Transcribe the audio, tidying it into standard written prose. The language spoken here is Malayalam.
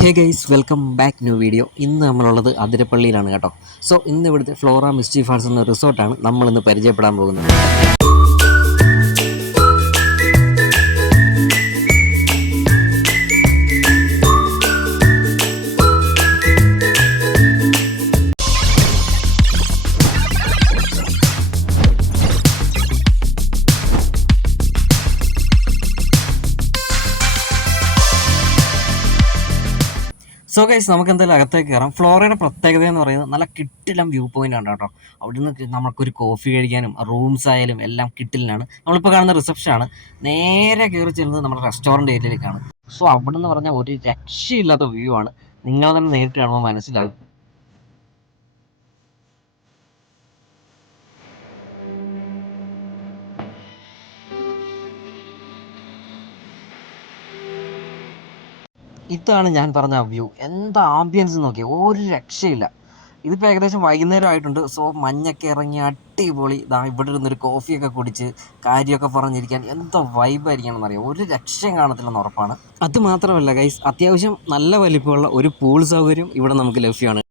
Hey guys, welcome back new video. ഇന്ന് നമ്മളുള്ളത് അതിരപ്പള്ളിയിലാണ് കേട്ടോ. സോ ഇന്ന് ഇവിടുത്തെ ഫ്ലോറ മിസ്റ്റി ഫാൾസ് എന്ന റിസോർട്ടാണ് നമ്മളിന്ന് പരിചയപ്പെടാൻ പോകുന്നത്. സോ ഗൈസ്, നമുക്ക് എന്തായാലും അകത്തേക്ക് കയറാം. ഫ്ലോറയുടെ പ്രത്യേകത എന്ന് പറയുന്നത് നല്ല കിട്ടിലം വ്യൂ പോയിന്റ് ആണ് കേട്ടോ. അവിടെ നിന്ന് നമുക്കൊരു കോഫി കഴിക്കാനും റൂംസ് ആയാലും എല്ലാം കിട്ടിലാണ്. നമ്മളിപ്പോൾ കാണുന്ന റിസപ്ഷനാണ്. നേരെ കയറി ചെല്ലുന്നത് നമ്മുടെ റെസ്റ്റോറൻറ്റ് ഏരിയയിലേക്കാണ്. സോ അവിടെ നിന്ന് പറഞ്ഞാൽ ഒരു രക്ഷയില്ലാത്ത വ്യൂ ആണ്. നിങ്ങൾ തന്നെ നേരിട്ട് കാണുമ്പോൾ മനസ്സിലാകും. ഇതാണ് ഞാൻ പറഞ്ഞ വ്യൂ. എന്താ ആംബിയൻസ് നോക്കിയാൽ ഒരു രക്ഷയില്ല. ഇതിപ്പോൾ ഏകദേശം വൈകുന്നേരം ആയിട്ടുണ്ട്. സോ മഞ്ഞൊക്കെ ഇറങ്ങി അടിപൊളി. ഇതാ ഇവിടെ ഇരുന്നൊരു കോഫിയൊക്കെ കുടിച്ച് കാര്യമൊക്കെ പറഞ്ഞിരിക്കാൻ എന്താ വൈബായിരിക്കണം അറിയാം. ഒരു രക്ഷയും കാണത്തില്ലെന്ന് ഉറപ്പാണ്. അത് മാത്രമല്ല ഗൈസ്, അത്യാവശ്യം നല്ല വലിപ്പമുള്ള ഒരു പൂൾ സൗകര്യം ഇവിടെ നമുക്ക് ലഭ്യമാണ്.